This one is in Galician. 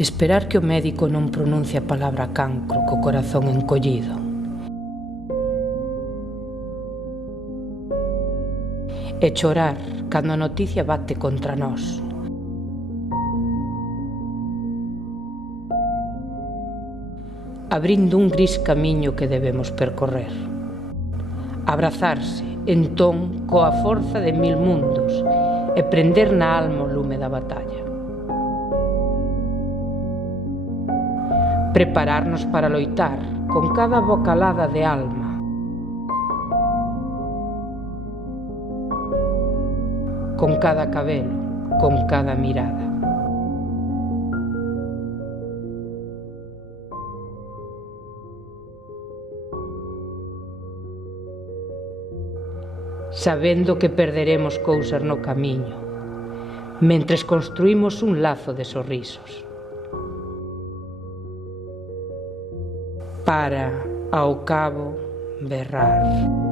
Esperar que o médico non pronuncie a palabra cancro co corazón encollido. E chorar cando a noticia bate contra nós. Abrindo un gris camiño que debemos percorrer. Abrazarse, entón, coa forza de 1000 mundos e prender na alma o lume da batalla. Prepararnos para loitar con cada bocalada de alma. Con cada cabelo, con cada mirada. Sabendo que perderemos cousas no camiño, mentres construímos un lazo de sorrisos. Para, ao cabo, berrar.